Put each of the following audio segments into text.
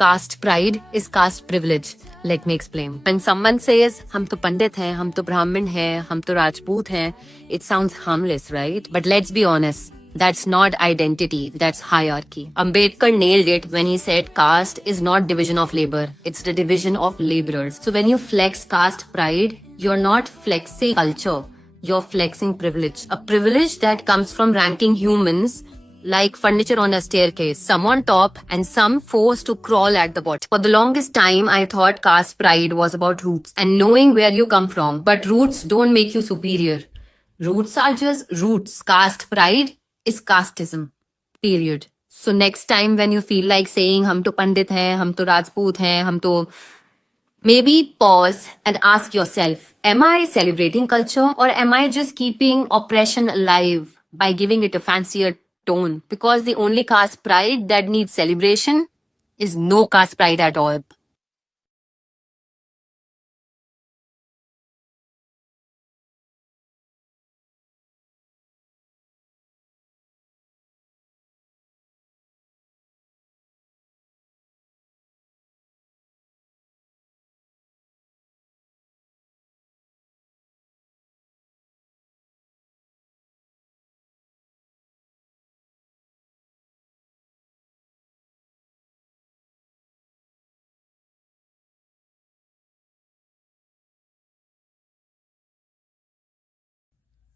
caste pride is caste privilege. Let me explain. When someone says, हम तो पंडित हैं, हम तो ब्राह्मण हैं, हम तो राजपूत हैं, it sounds harmless, right? But let's be honest. That's not identity, that's hierarchy. Ambedkar nailed it when he said caste is not division of labor, it's the division of laborers. So when you flex caste pride, you're not flexing culture, you're flexing privilege. A privilege that comes from ranking humans like furniture on a staircase, some on top and some forced to crawl at the bottom. For the longest time, I thought caste pride was about roots and knowing where you come from. But roots don't make you superior. Roots are just roots. Caste pride is casteism. Period. So next time when you feel like saying हम तो पंडित हैं, हम तो राजपूत हैं, हम तो maybe pause and ask yourself, am I celebrating culture or am I just keeping oppression alive by giving it a fancier tone? Because the only caste pride that needs celebration is no caste pride at all.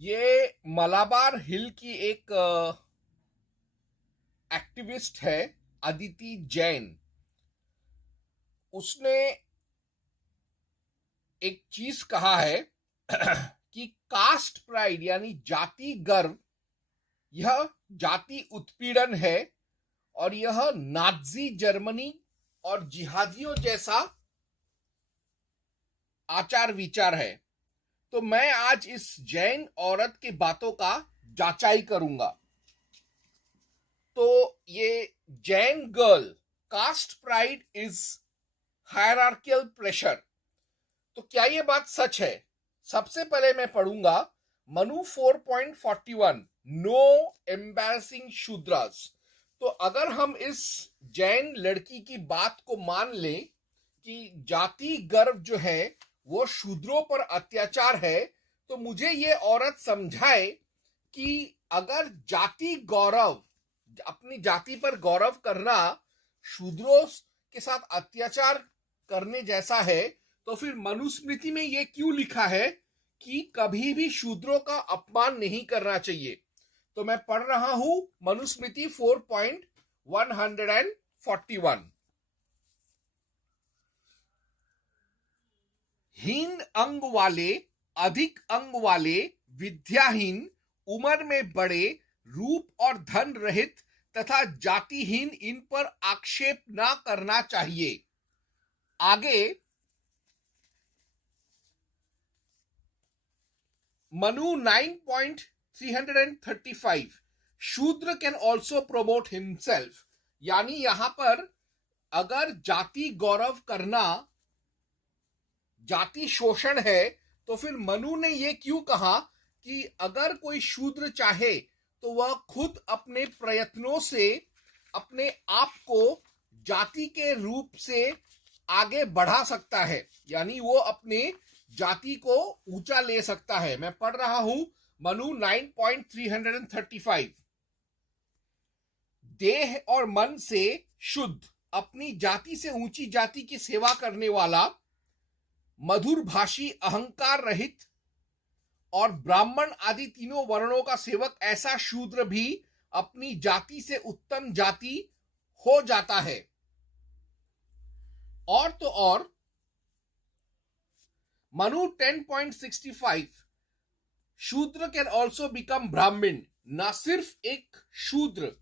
ये मलाबार हिल की एक activist है अदिति जैन। उसने एक चीज कहा है कि कास्ट प्राइड यानी जाति गर्व यह जाति उत्पीड़न है और यह नाज़ी जर्मनी और जिहादियों जैसा आचार विचार है। तो मैं आज इस जैन औरत की बातों का जांचाई करूंगा। तो ये Jain girl caste pride is hierarchical pressure, तो क्या ये बात सच है? सबसे पहले मैं पढ़ूंगा मनु 4.41 नो एम्बैरसिंग शूद्रास। तो अगर हम इस जैन लड़की की बात को मान ले कि जाति गर्व जो है वो शूद्रों पर अत्याचार है, तो मुझे ये औरत समझाए कि अगर जाति गौरव, अपनी जाति पर गौरव करना शूद्रों के साथ अत्याचार करने जैसा है, तो फिर मनुस्मृति में ये क्यों लिखा है कि कभी भी शूद्रों का अपमान नहीं करना चाहिए? तो मैं पढ़ रहा हूं मनुस्मृति 4.141। हीन अंग वाले, अधिक अंग वाले, विद्याहीन, उम्र में बड़े, रूप और धन रहित तथा जातिहीन इन पर आक्षेप ना करना चाहिए। आगे मनु 9.335 शूद्र कैन ऑल्सो प्रमोट हिमसेल्फ, यानी यहां पर अगर जाति गौरव करना जाति शोषण है, तो फिर मनु ने यह क्यों कहा कि अगर कोई शूद्र चाहे तो वह खुद अपने प्रयत्नों से अपने आप को जाति के रूप से आगे बढ़ा सकता है, यानी वो अपने जाति को ऊंचा ले सकता है। मैं पढ़ रहा हूं मनु 9.335। देह और मन से शुद्ध, अपनी जाति से ऊंची जाति की सेवा करने वाला, मधुर भाषी, अहंकार रहित और ब्राह्मण आदि तीनों वर्णों का सेवक, ऐसा शूद्र भी अपनी जाति से उत्तम जाति हो जाता है। और तो और मनु 10.65 शूद्र कैन ऑल्सो बिकम ब्राह्मण, ना सिर्फ एक शूद्र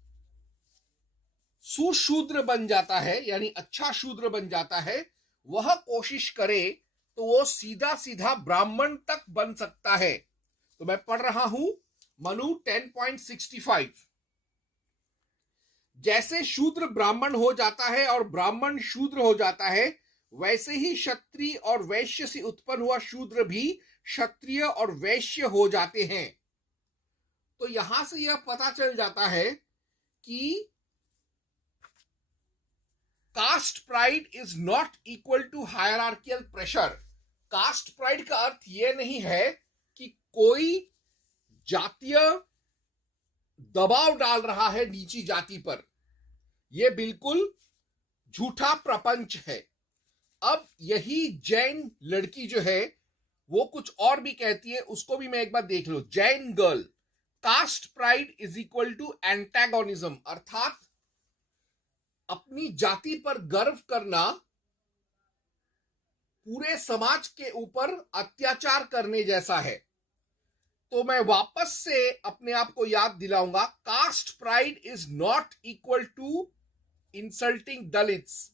सुशूद्र बन जाता है यानी अच्छा शूद्र बन जाता है, वह कोशिश करे तो वो सीधा सीधा ब्राह्मण तक बन सकता है। तो मैं पढ़ रहा हूं मनु 10.65। जैसे शूद्र ब्राह्मण हो जाता है और ब्राह्मण शूद्र हो जाता है, वैसे ही क्षत्रिय और वैश्य से उत्पन्न हुआ शूद्र भी क्षत्रिय और वैश्य हो जाते हैं। तो यहां से यह पता चल जाता है कि caste pride is not equal to hierarchical pressure. Caste pride का अर्थ यह नहीं है कि कोई जातीय दबाव डाल रहा है नीची जाति पर। यह बिल्कुल झूठा प्रपंच है। अब यही जैन लड़की जो है वो कुछ और भी कहती है, उसको भी मैं एक बार देख लो। Jain girl, caste pride is equal to antagonism, अर्थात अपनी जाति पर गर्व करना पूरे समाज के ऊपर अत्याचार करने जैसा है। तो मैं वापस से अपने आप को याद दिलाऊंगा, caste pride is not equal to insulting Dalits.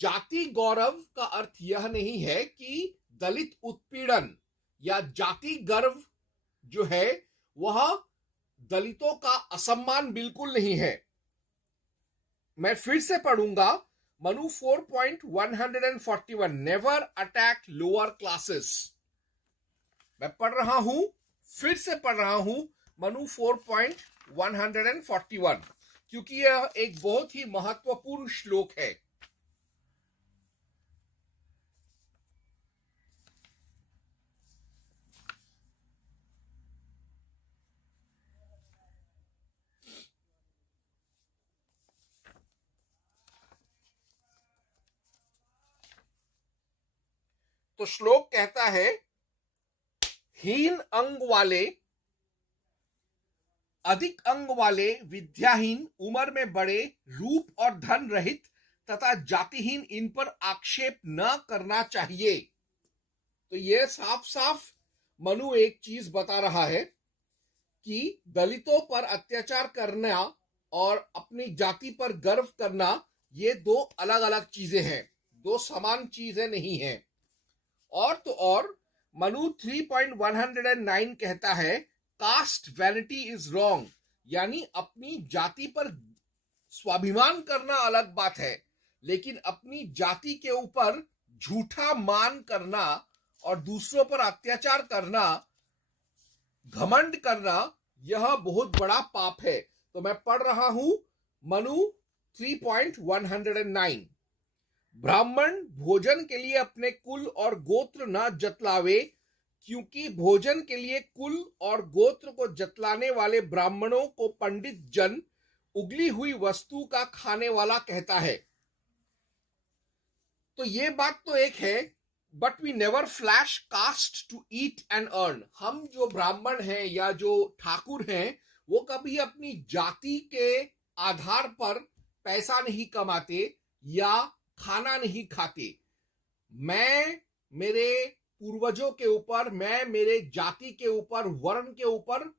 जाति गौरव का अर्थ यह नहीं है कि दलित उत्पीड़न या जाति गर्व जो है वह दलितों का असम्मान बिल्कुल नहीं है। मैं फिर से पढ़ूंगा, Manu 4.141, never attack lower classes. मैं पढ़ रहा हूं, फिर से पढ़ रहा हूं, मनु 4.141, क्योंकि यह एक बहुत ही महत्वपूर्ण श्लोक है। तो श्लोक कहता है, हीन अंग वाले, अधिक अंग वाले, विद्याहीन, उम्र में बड़े, रूप और धन रहित तथा जातिहीन, इन पर आक्षेप न करना चाहिए। तो यह साफ साफ मनु एक चीज बता रहा है कि दलितों पर अत्याचार करना और अपनी जाति पर गर्व करना ये दो अलग अलग चीजें हैं, दो समान चीजें नहीं हैं। और तो और मनु 3.109 कहता है, कास्ट वैनिटी इज रॉन्ग, यानी अपनी जाति पर स्वाभिमान करना अलग बात है, लेकिन अपनी जाति के ऊपर झूठा मान करना और दूसरों पर अत्याचार करना, घमंड करना, यह बहुत बड़ा पाप है। तो मैं पढ़ रहा हूं मनु 3.109, ब्राह्मण भोजन के लिए अपने कुल और गोत्र न जतलावे, क्योंकि भोजन के लिए कुल और गोत्र को जतलाने वाले ब्राह्मणों को पंडित जन उगली हुई वस्तु का खाने वाला कहता है। तो ये बात तो एक है, but we never flash caste to eat and earn. हम जो ब्राह्मण हैं या जो ठाकुर हैं वो कभी अपनी जाति के आधार पर पैसा नहीं कमाते या खाना नहीं खाते। मैं मेरे पूर्वजों के ऊपर, मैं मेरे जाति के ऊपर, वर्ण के ऊपर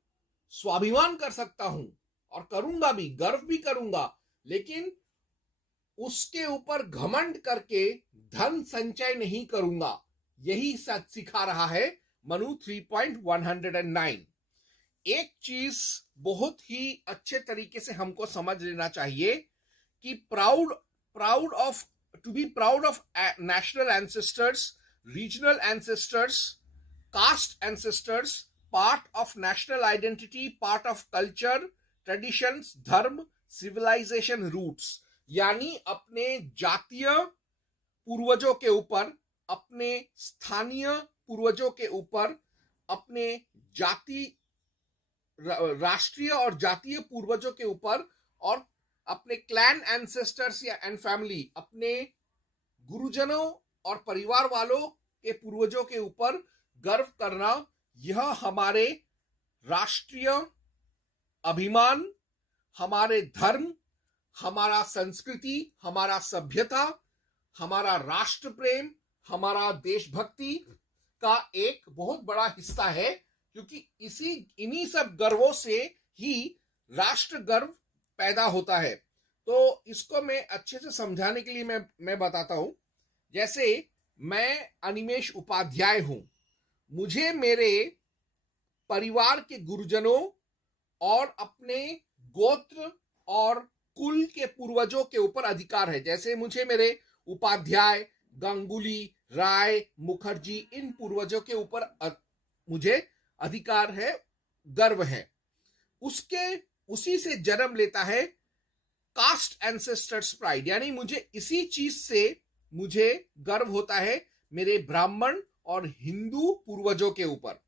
स्वाभिमान कर सकता हूं और करूंगा भी, गर्व भी करूंगा, लेकिन उसके ऊपर घमंड करके धन संचय नहीं करूंगा। यही सच सिखा रहा है मनु 3.109। एक चीज बहुत ही अच्छे तरीके से हमको समझ लेना चाहिए कि to be proud of national ancestors, regional ancestors, caste ancestors, part of national identity, part of culture, traditions, धर्म, civilization roots, यानी अपने जातीय पूर्वजों के ऊपर, अपने स्थानीय पूर्वजों के ऊपर, अपने जाति, राष्ट्रीय और जातीय पूर्वजों के ऊपर, और अपने क्लैन एंसेस्टर्स या एंड फैमिली, अपने गुरुजनों और परिवार वालों के पूर्वजों के ऊपर गर्व करना, यह हमारे राष्ट्रीय अभिमान, हमारे धर्म, हमारा संस्कृति, हमारा सभ्यता, हमारा राष्ट्र प्रेम, हमारा देशभक्ति का एक बहुत बड़ा हिस्सा है, क्योंकि इन्हीं सब गर्वों से ही राष्ट्र गर्व पैदा होता है। तो इसको मैं अच्छे से समझाने के लिए मैं बताता हूं। जैसे मैं अनिमेष उपाध्याय हूं, मुझे मेरे परिवार के गुरुजनों और अपने गोत्र और कुल के पूर्वजों के ऊपर अधिकार है। जैसे मुझे मेरे उपाध्याय, गांगुली, राय, मुखर्जी, इन पूर्वजों के ऊपर मुझे अधिकार है, गर्व है। उसी से जन्म लेता है कास्ट एंसेस्टर्स प्राइड, यानी मुझे इसी चीज से मुझे गर्व होता है मेरे ब्राह्मण और हिंदू पूर्वजों के ऊपर।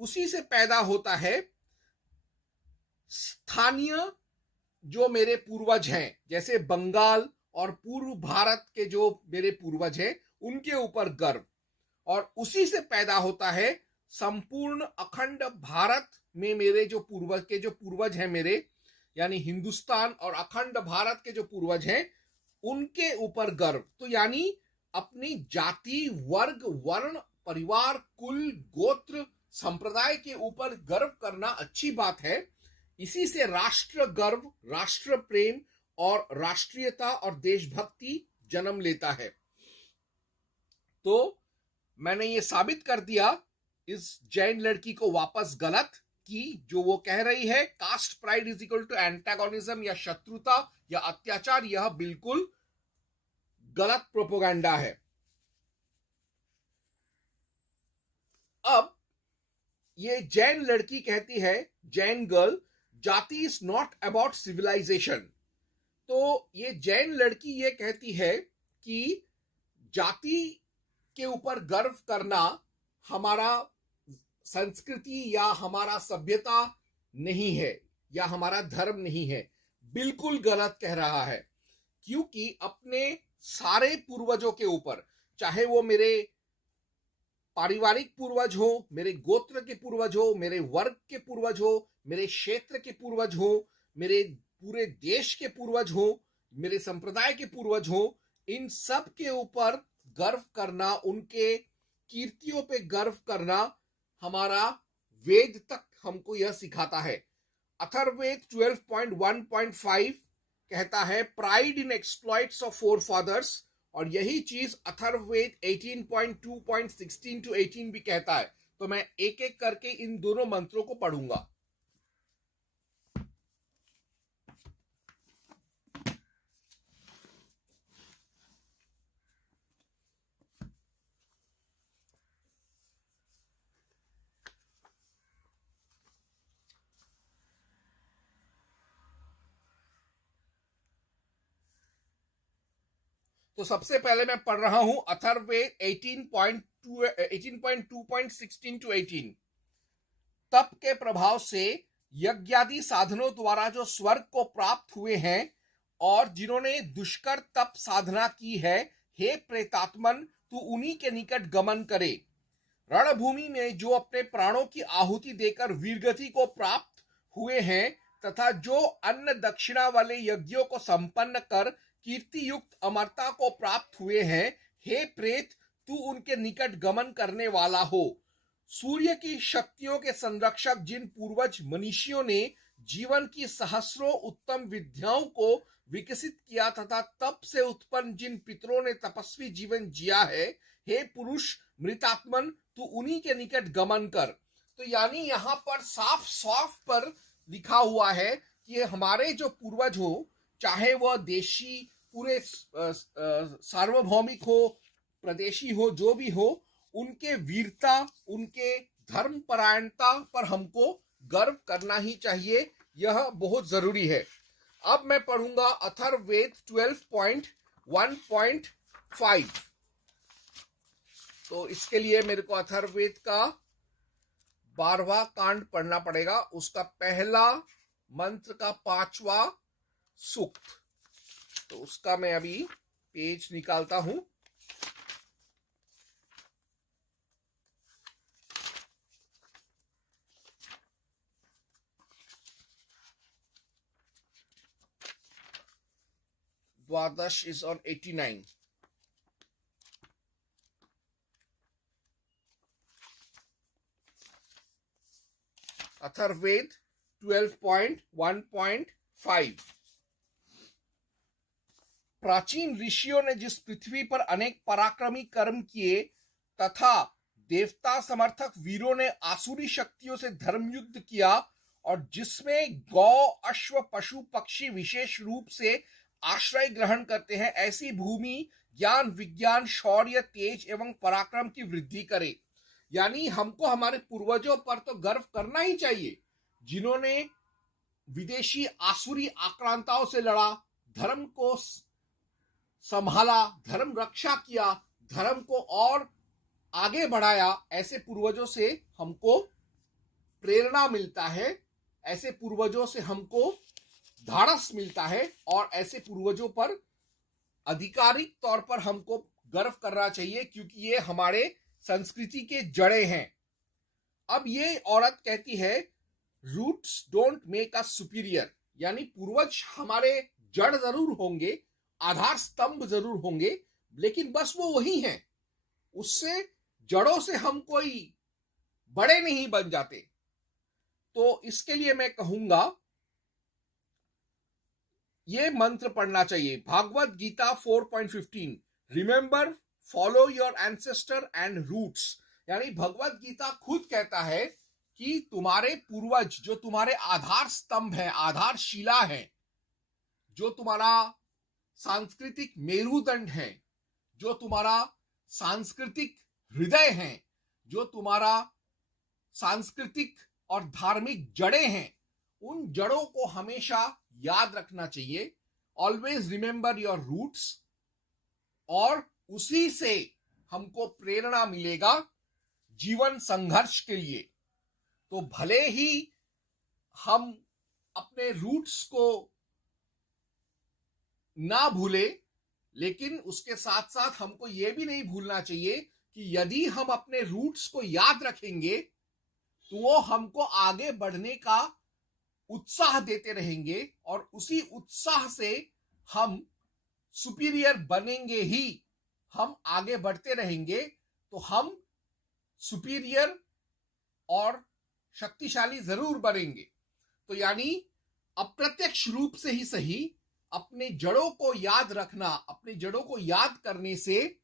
उसी से पैदा होता है स्थानीय जो मेरे पूर्वज हैं, जैसे बंगाल और पूर्व भारत के जो मेरे पूर्वज हैं उनके ऊपर गर्व, और उसी से पैदा होता है संपूर्ण अखंड भारत में मेरे जो पूर्वज हैं मेरे, यानी हिंदुस्तान और अखंड भारत के जो पूर्वज हैं उनके ऊपर गर्व। तो यानी अपनी जाति, वर्ग, वर्ण, परिवार, कुल, गोत्र, संप्रदाय के ऊपर गर्व करना अच्छी बात है। इसी से राष्ट्र गर्व, राष्ट्र प्रेम और राष्ट्रीयता और देशभक्ति जन्म लेता है। तो मैंने ये साबित कर दिया इस जैन लड़की को वापस गलत, कि जो वो कह रही है caste pride is equal to antagonism या शत्रुता या अत्याचार, यह बिल्कुल गलत प्रोपोगंडा है। अब ये जैन लड़की कहती है, जैन गर्ल, जाति इज नॉट अबाउट सिविलाइजेशन। तो ये जैन लड़की ये कहती है कि जाति के ऊपर गर्व करना हमारा संस्कृति या हमारा सभ्यता नहीं है या हमारा धर्म नहीं है। बिल्कुल गलत कह रहा है, क्योंकि अपने सारे पूर्वजों के ऊपर, चाहे वो मेरे पारिवारिक पूर्वज हो, मेरे गोत्र के पूर्वज हो, मेरे वर्ग के पूर्वज हो, मेरे क्षेत्र के पूर्वज हो, मेरे पूरे देश के पूर्वज हो, मेरे संप्रदाय के पूर्वज हो, इन सब के ऊपर गर्व करना, उनके कीर्तियों पे गर्व करना हमारा वेद तक हमको यह सिखाता है। अथर्ववेद 12.1.5 कहता है pride in exploits of forefathers, और यही चीज अथर्ववेद 18.2.16 to 18 भी कहता है। तो मैं एक एक करके इन दोनों मंत्रों को पढ़ूंगा। तो सबसे पहले मैं पढ़ रहा हूं अथर्ववेद 18.2.16 to 18। तप के प्रभाव से यज्ञादि साधनों द्वारा जो स्वर्ग को प्राप्त हुए हैं और जिन्होंने दुष्कर तप साधना की है, हे प्रेतात्मन तू उन्हीं के निकट गमन करे। रणभूमि में जो अपने प्राणों की आहुति देकर वीरगति को प्राप्त हुए हैं तथा जो अन्न दक्षिणा वाले यज्ञों को संपन्न कर कीर्ति युक्त अमरता को प्राप्त हुए हैं, हे प्रेत तू उनके निकट गमन करने वाला हो। सूर्य की शक्तियों के संरक्षक जिन पूर्वज मनीषियों ने जीवन की सहस्रों उत्तम विद्याओं को विकसित किया तथा तप से उत्पन्न जिन पितरों ने तपस्वी जीवन जिया है, हे पुरुष मृतात्मन तू उन्हीं के निकट गमन कर। तो यानी यहाँ पर साफ साफ पर लिखा हुआ है कि हमारे जो पूर्वज हो, चाहे वह देशी पूरे सार्वभौमिक हो, प्रदेशी हो, जो भी हो, उनके वीरता, उनके धर्म परायणता पर हमको गर्व करना ही चाहिए। यह बहुत जरूरी है। अब मैं पढ़ूंगा अथर्ववेद 12.1.5। तो इसके लिए मेरे को अथर्ववेद का 12वां कांड पढ़ना पड़ेगा, उसका पहला मंत्र का 5वां सूक्त। तो उसका मैं अभी पेज निकालता हूं। द्वादश is on 89। अथर्ववेद 12.1.5। प्राचीन ऋषियों ने जिस पृथ्वी पर अनेक पराक्रमी कर्म किए तथा देवता समर्थक वीरों ने आसुरी शक्तियों से धर्म युद्ध किया और जिसमें गौ, अश्व, पशु, पक्षी विशेष रूप से आश्रय ग्रहण करते हैं, ऐसी भूमि ज्ञान, विज्ञान, शौर्य, तेज एवं पराक्रम की वृद्धि करे। यानी हमको हमारे पूर्वजों पर तो गर्व करना ही चाहिए, जिन्होंने विदेशी आसुरी आक्रांताओं से लड़ा, धर्म को संभाला, धर्म रक्षा किया, धर्म को और आगे बढ़ाया, ऐसे पूर्वजों से हमको प्रेरणा मिलता है, ऐसे पूर्वजों से हमको धाड़स मिलता है और ऐसे पूर्वजों पर आधिकारिक तौर पर हमको गर्व करना चाहिए, क्योंकि ये हमारे संस्कृति के जड़े हैं। अब ये औरत कहती है roots don't make us superior, यानी पूर्वज हमारे जड़ जरूर होंगे, आधार स्तंभ जरूर होंगे, लेकिन बस वो वही हैं, उससे जड़ों से हम कोई बड़े नहीं बन जाते। तो इसके लिए मैं कहूंगा ये मंत्र पढ़ना चाहिए, Bhagavad Gita 4.15, remember follow your ancestor and roots. यानी भगवत गीता खुद कहता है कि तुम्हारे पूर्वज जो तुम्हारे आधार स्तंभ है, आधारशिला है, जो तुम्हारा सांस्कृतिक मेरुदंड है, जो तुम्हारा सांस्कृतिक हृदय है, जो तुम्हारा सांस्कृतिक और धार्मिक जड़ें हैं, उन जड़ों को हमेशा याद रखना चाहिए। ऑलवेज रिमेंबर योर रूट्स, और उसी से हमको प्रेरणा मिलेगा जीवन संघर्ष के लिए। तो भले ही हम अपने रूट्स को ना भूले, लेकिन उसके साथ साथ हमको यह भी नहीं भूलना चाहिए कि यदि हम अपने रूट्स को याद रखेंगे तो वो हमको आगे बढ़ने का उत्साह देते रहेंगे, और उसी उत्साह से हम सुपीरियर बनेंगे ही, हम आगे बढ़ते रहेंगे तो हम सुपीरियर और शक्तिशाली जरूर बनेंगे। तो यानी अप्रत्यक्ष रूप से ही सही, अपने जड़ों को याद रखना, अपने जड़ों को याद करने से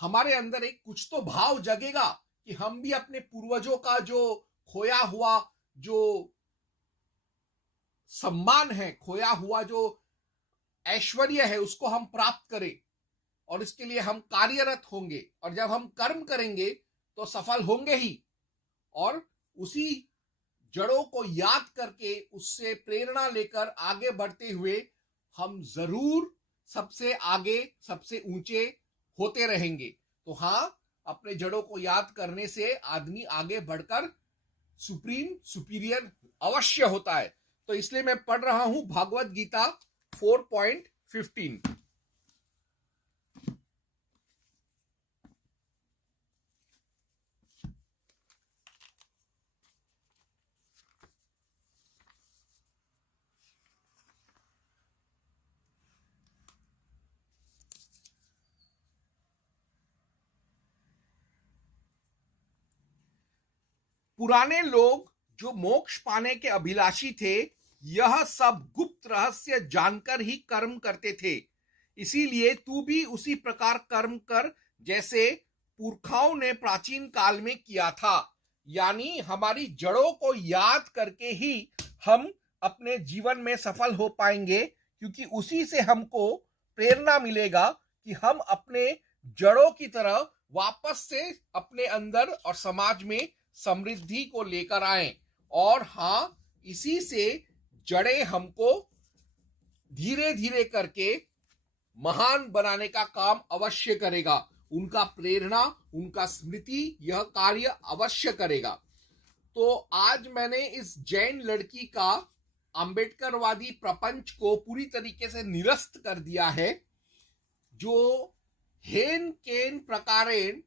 हमारे अंदर एक कुछ तो भाव जगेगा कि हम भी अपने पूर्वजों का जो खोया हुआ जो सम्मान है, खोया हुआ जो ऐश्वर्य है, उसको हम प्राप्त करें, और इसके लिए हम कार्यरत होंगे, और जब हम कर्म करेंगे तो सफल होंगे ही। और उसी जड़ों को याद करके, उससे प्रेरणा लेकर आगे बढ़ते हुए हम जरूर सबसे आगे, सबसे ऊंचे होते रहेंगे। तो हाँ, अपने जड़ों को याद करने से आदमी आगे बढ़कर सुप्रीम सुपीरियर अवश्य होता है। तो इसलिए मैं पढ़ रहा हूं भागवत गीता 4.15। पुराने लोग जो मोक्ष पाने के अभिलाषी थे, यह सब गुप्त रहस्य जानकर ही कर्म करते थे। इसीलिए तू भी उसी प्रकार कर्म कर जैसे पुरखाओं ने प्राचीन काल में किया था। यानी हमारी जड़ों को याद करके ही हम अपने जीवन में सफल हो पाएंगे, क्योंकि उसी से हमको प्रेरणा मिलेगा कि हम अपने जड़ों की तरह वापस से अपने अंदर और समाज में समृद्धि को लेकर आए। और हाँ, इसी से जड़ें हमको धीरे धीरे करके महान बनाने का काम अवश्य करेगा। उनका प्रेरणा, उनका स्मृति यह कार्य अवश्य करेगा। तो आज मैंने इस जैन लड़की का अंबेडकरवादी प्रपंच को पूरी तरीके से निरस्त कर दिया है, जो हेन केन प्रकारेण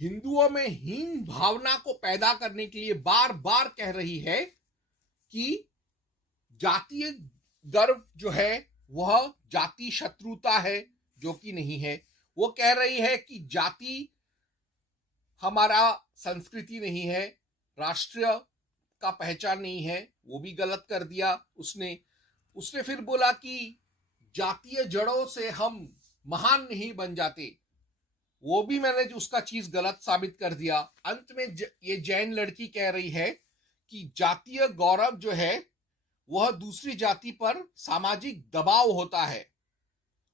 हिंदुओं में हीन भावना को पैदा करने के लिए बार बार कह रही है कि जातीय गर्व जो है वह जाति शत्रुता है, जो कि नहीं है। वो कह रही है कि जाति हमारा संस्कृति नहीं है, राष्ट्र का पहचान नहीं है, वो भी गलत कर दिया उसने फिर बोला कि जातीय जड़ों से हम महान नहीं बन जाते, वो भी मैंने उसका चीज गलत साबित कर दिया। अंत में ये जैन लड़की कह रही है कि जातीय गौरव जो है वह दूसरी जाति पर सामाजिक दबाव होता है,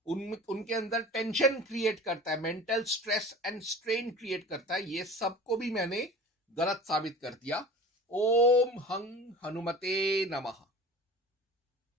उनके अंदर टेंशन क्रिएट करता है, mental stress and strain create करता है। ये सबको भी मैंने गलत साबित कर दिया। ओम हं हनुमते नमः।